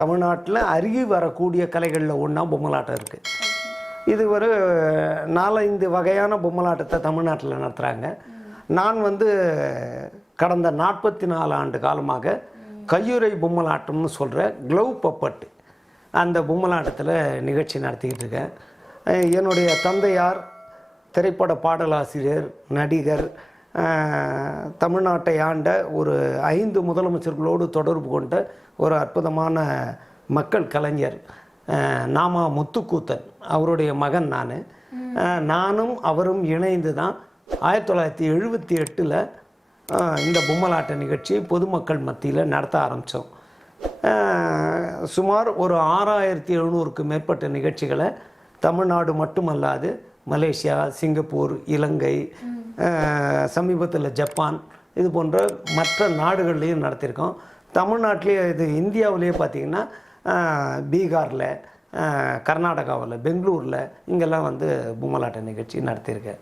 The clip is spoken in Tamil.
தமிழ்நாட்டில் அருகி வரக்கூடிய கலைகளில் ஒன்றா பொம்மலாட்டம் இருக்குது. இது ஒரு 4-5 வகையான பொம்மலாட்டத்தை தமிழ்நாட்டில் நடத்துகிறாங்க. நான் கடந்த 44 ஆண்டு காலமாக கையுறை பொம்மலாட்டம்னு சொல்கிற க்ளவ் பப்பட் அந்த பொம்மலாட்டத்தில் நிகழ்ச்சி நடத்திக்கிட்டு இருக்கேன். என்னுடைய தந்தையார் திரைப்பட பாடலாசிரியர், நடிகர், தமிழ்நாட்டை ஆண்ட ஒரு 5 முதலமைச்சர்களோடு தொடர்பு கொண்ட ஒரு அற்புதமான மக்கள் கலைஞர் நாமா முத்துக்கூத்தன், அவருடைய மகன் நானும் அவரும் இணைந்து தான் 1978 இந்த பொம்மலாட்ட நிகழ்ச்சி பொதுமக்கள் மத்தியில் நடத்த ஆரம்பித்தோம். சுமார் ஒரு 6700க்கு மேற்பட்ட நிகழ்ச்சிகளை தமிழ்நாடு மட்டுமல்லாது மலேசியா, சிங்கப்பூர், இலங்கை, சமீபத்தில் ஜப்பான், இது போன்ற மற்ற நாடுகள்லேயும் நடத்தியிருக்கோம். தமிழ்நாட்டிலே இது இந்தியாவிலேயே பார்த்திங்கன்னா பீகாரில், கர்நாடகாவில், பெங்களூரில் இங்கெல்லாம் பொம்மலாட்ட நிகழ்ச்சி நடத்தியிருக்கேன்.